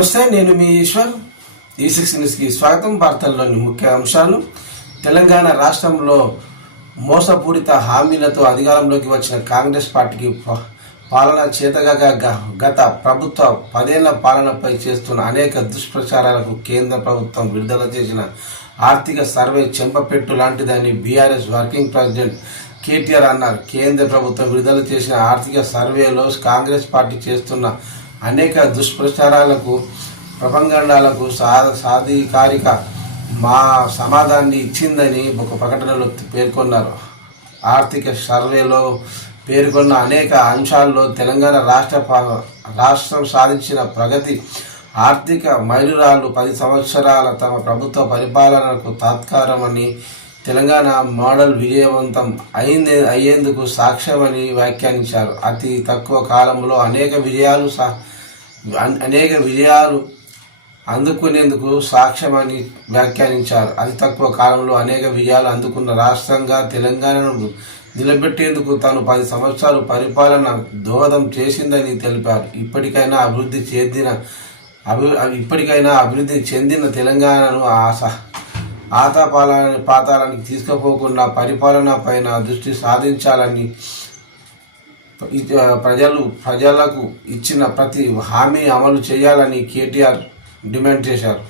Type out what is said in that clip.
నమస్తే, నేను మీ ఈశ్వర్. ఈ6 న్యూస్కి స్వాగతం. వార్తల్లోని ముఖ్య అంశాలు. తెలంగాణ రాష్ట్రంలో మోసపూరిత హామీలతో అధికారంలోకి వచ్చిన కాంగ్రెస్ పార్టీకి పాలన చేతగాక గత ప్రభుత్వ 10 ఏళ్ల పాలనపై చేస్తున్న అనేక దుష్ప్రచారాలకు కేంద్ర ప్రభుత్వం విడుదల చేసిన ఆర్థిక సర్వే చెంపపెట్టు లాంటిదని బీఆర్ఎస్ వర్కింగ్ ప్రెసిడెంట్ కేటీఆర్ అన్నారు. కేంద్ర ప్రభుత్వం విడుదల చేసిన ఆర్థిక సర్వేలో కాంగ్రెస్ పార్టీ చేస్తున్న అనేక దుష్ప్రచారాలకు, ప్రపంగాండాలకు సాధికారిక సమాధానాన్ని ఇచ్చిందని ఒక ప్రకటనలో పేర్కొన్నారు. ఆర్థిక సర్వేలో పేర్కొన్న అనేక అంశాల్లో తెలంగాణ రాష్ట్రం సాధించిన ప్రగతి, ఆర్థిక మైలురాళ్లు 10 సంవత్సరాల తమ ప్రభుత్వ పరిపాలనకు తాత్కారమని, తెలంగాణ మోడల్ విజయవంతం అయ్యేందుకు సాక్ష్యమని వ్యాఖ్యానించారు. అతి తక్కువ కాలంలో అనేక విజయాలు అందుకునేందుకు సాక్ష్యమని వ్యాఖ్యానించారు. అతి తక్కువ కాలంలో అనేక విజయాలు అందుకున్న రాష్ట్రంగా తెలంగాణను నిలబెట్టేందుకు తాను 10 సంవత్సరాలు పరిపాలన దోహదం చేసిందని తెలిపారు. ఇప్పటికైనా అభివృద్ధి చెందిన తెలంగాణను పాతాళానికి తీసుకుపోకుండా పరిపాలన పైన దృష్టి సాధించాలని, ప్రజలకు ఇచ్చిన ప్రతి హామీ అమలు చేయాలని కేటీఆర్ డిమాండ్ చేశారు.